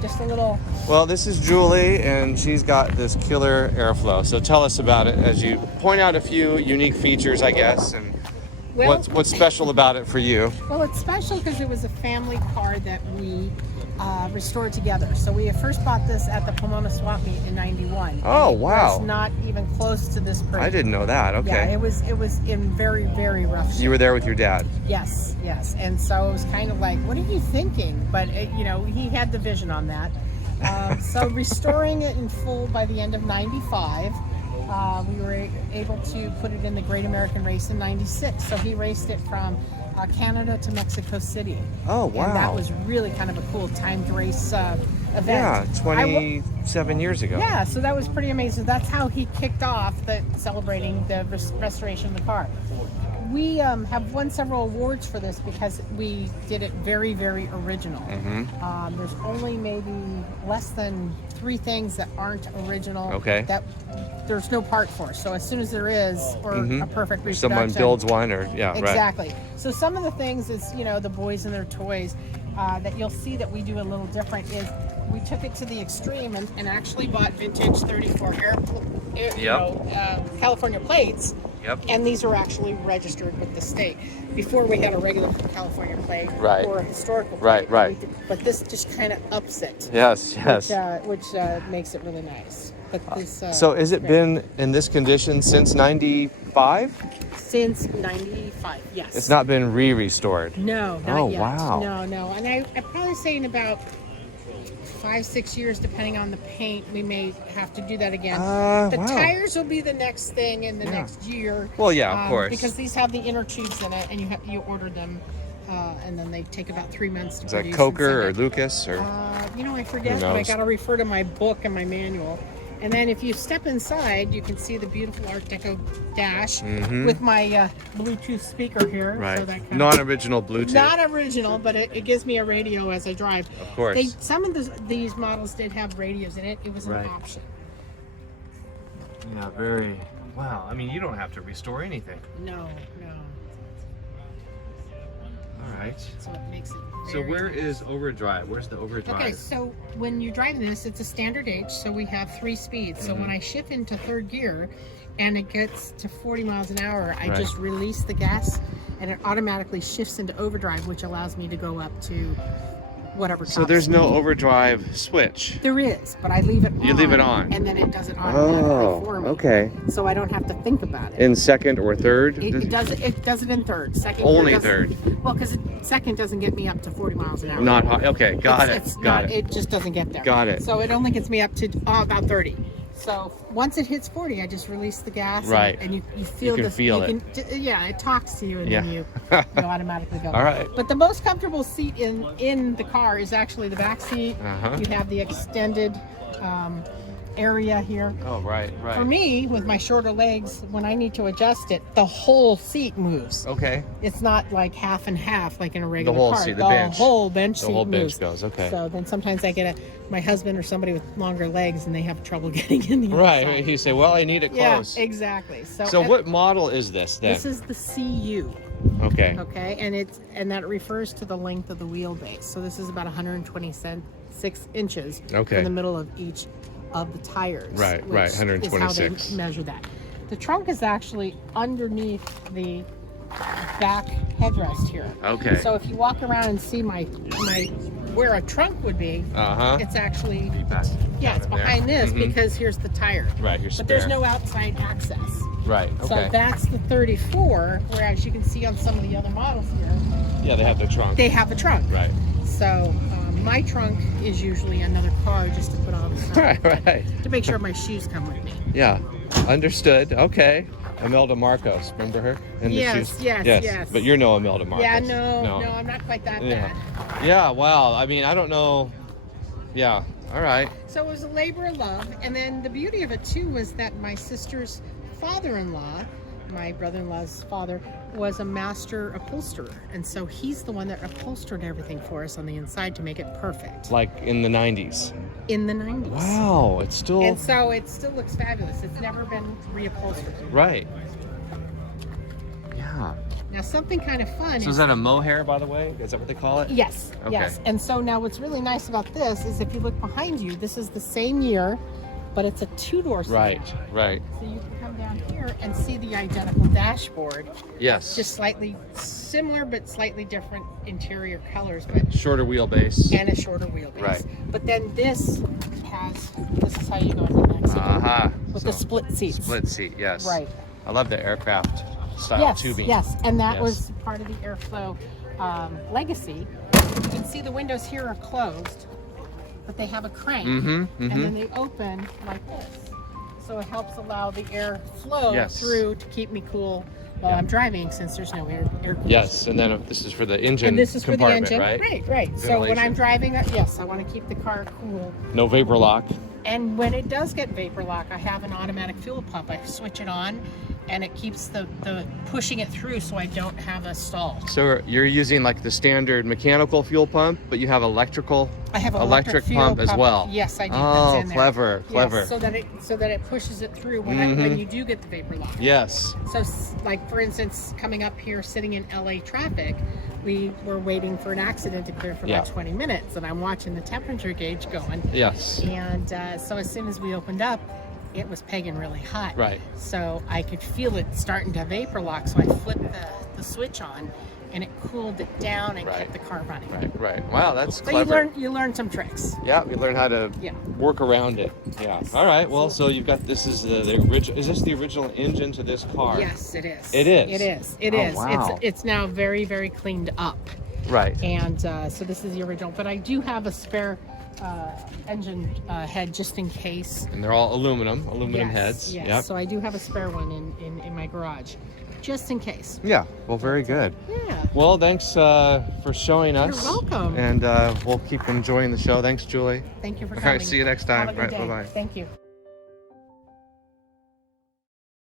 just a little. Well, this is Julie, and she's got this killer Airflow. So tell us about it as you point out a few unique features, I guess, and Well, what's special about it for you. Well, it's special because it was a family car that we restored together. So we first bought this at the Pomona Swap Meet in '91. Oh, It wow. was not even close to this pretty. I didn't know that. Yeah, Okay. it was in very, very rough shape. You were there with your dad. Yes. And so it was kind of like, what are you thinking? But he had the vision on that. So restoring it in full by the end of '95. We were able to put it in the Great American Race in '96. So he raced it from Canada to Mexico City. Oh, wow. And that was really kind of a cool timed race event. Yeah, 27 years ago. Yeah, so that was pretty amazing. That's how he kicked off celebrating the restoration of the car. We have won several awards for this because we did it very, very original. Mm-hmm. There's only maybe less than 3 things that aren't original. Okay. That there's no part for. So as soon as there is, or a perfect reproduction. Someone builds one, or yeah, exactly. Right. So some of the things is the boys and their toys that you'll see that we do a little different is we took it to the extreme and actually bought vintage 34 California plates. Yep. And these are actually registered with the state. Before we had a regular California plate or a historical plate. Right. But this just kind of ups it. Yes. Which makes it really nice. But this, so has it been in this condition since '95? Since '95, yes. It's not been restored. No, not yet. Wow. No. And I'd probably say in about 5-6 years, depending on the paint, we may have to do that again. The tires will be the next thing in the next year. Well, yeah, of course. Because these have the inner tubes in it, and you order them, and then they take about 3 months to Is produce. that Coker or Lucas or? I forget, but I got to refer to my book and my manual. And then if you step inside, you can see the beautiful Art Deco dash with my Bluetooth speaker here. Right. So that Non-original Bluetooth. Not original, but it gives me a radio as I drive. Of course. Some of these models did have radios in it. It was an option. Yeah, very. Wow. I mean, you don't have to restore anything. No. All right. So it makes it So very where nice. is overdrive? Where's the overdrive? Okay, so when you're driving this, it's a standard H, so we have 3 speeds. So when I shift into 3rd gear and it gets to 40 miles an hour, I just release the gas and it automatically shifts into overdrive, which allows me to go up to whatever top So there's speed. no overdrive switch. There is, but I leave it on. You leave it on. And then it does it automatically for me. Okay. So I don't have to think about it. In 2nd or 3rd? It does it in 3rd. Second Only doesn't- 3rd. Well, because 2nd doesn't get me up to 40 miles an hour. Not hot. Okay, got it. Got it. It just doesn't get there. Got it. So it only gets me up to about 30. So once it hits 40, I just release the gas. Right. And you feel can this. feel it. Yeah, it talks to you and then you automatically go. All right. But the most comfortable seat in the car is actually the back seat. You have the extended area here. Oh, right. For me, with my shorter legs, when I need to adjust it, the whole seat moves. Okay. It's not like half and half like in a regular whole car. seat, the bench. Whole bench seat The whole bench moves. goes, okay. So then sometimes I get my husband or somebody with longer legs and they have trouble getting in the other Right. side. You say, well, I need it close. Yeah, exactly. So what model is this then? This is the CU. Okay. Okay, and that refers to the length of the wheelbase. So this is about 126 inches in the middle of each of the tires. Right, which 126. is how they measure that. The trunk is actually underneath the back headrest here. Okay. So if you walk around and see my where a trunk would be, it's actually it's behind this because here's the tire. Right, here's but there's no outside access. Right. Okay. So that's the 34, whereas you can see on some of the other models here, Yeah, they have the trunk. they have a trunk. Right. So my trunk is usually another car just to put on the side. Right. To make sure my shoes come with me. Yeah. Understood. Okay. Imelda Marcos, remember her? And Yes. But you're no Imelda Marcos. Yeah, no, I'm not quite that bad. Yeah, wow. I mean, I don't know. Yeah. All right. So it was a labor of love. And then the beauty of it, too, was that my sister's father-in-law, my brother-in-law's father, was a master upholsterer. And so he's the one that upholstered everything for us on the inside to make it perfect. Like in the 90s. In the 90s. Wow. It's still... And so it still looks fabulous. It's never been reupholstered. Right. Yeah. Now something kind of fun. So is that a mohair, by the way? Is that what they call it? Yes, Okay. yes. And so now what's really nice about this is if you look behind you, this is the same year, but it's a two-door sedan. Right, right. So you can come down here and see the identical dashboard. Yes. Just slightly similar, but slightly different interior colors, but Shorter wheelbase. and a shorter wheelbase. Right. But then this is how you go into Mexico. Uh-huh. With So, the split seats. Split seat, yes. Right. I love the aircraft style Yes, tubing. yes, and that Yes. was part of the Airflow legacy. You can see the windows here are closed, but they have a crank, and then they open like this. So it helps allow the air flow Yes. through to keep me cool while I'm driving, since there's no air conditioning. Yes, and then this is for the engine And this is for the compartment, engine, right? right. So when Ventilation. I'm driving, yes, I want to keep the car cool. No vapor lock. And when it does get vapor lock, I have an automatic fuel pump. I switch it on, and it keeps the pushing it through, so I don't have a stall. So you're using like the standard mechanical fuel pump, but you have electrical. I have an electric fuel pump as well. Yes, I do. Oh, That's in there. clever, Yes, clever. so that it pushes it through when you do get the vapor lock. Yes. So, like for instance, coming up here, sitting in LA traffic, we were waiting for an accident to clear for about 20 minutes, and I'm watching the temperature gauge going. Yes. And so as soon as we opened up, it was pegging really hot. Right. So I could feel it starting to vapor lock. So I flipped the switch on, and it cooled it down and kept the car running. Right, right. Wow, that's So clever. you learn some tricks. Yeah, we learn how to work around it. Yeah. All right. Well, so you've got this is the original. Is this the original engine to this car? Yes, it is. It is. It is. It Oh, is. wow. It's now very, very cleaned up. Right. And so this is the original, but I do have a spare engine head just in case. And they're all aluminum heads. Yes. Yep. So I do have a spare one in my garage, just in case. Yeah. Well, very good. Yeah. Well, thanks for showing us. You're welcome. And we'll keep enjoying the show. Thanks, Julie. Thank you for All coming. right. See you next time. Have a good Right. day. Bye bye. Thank you.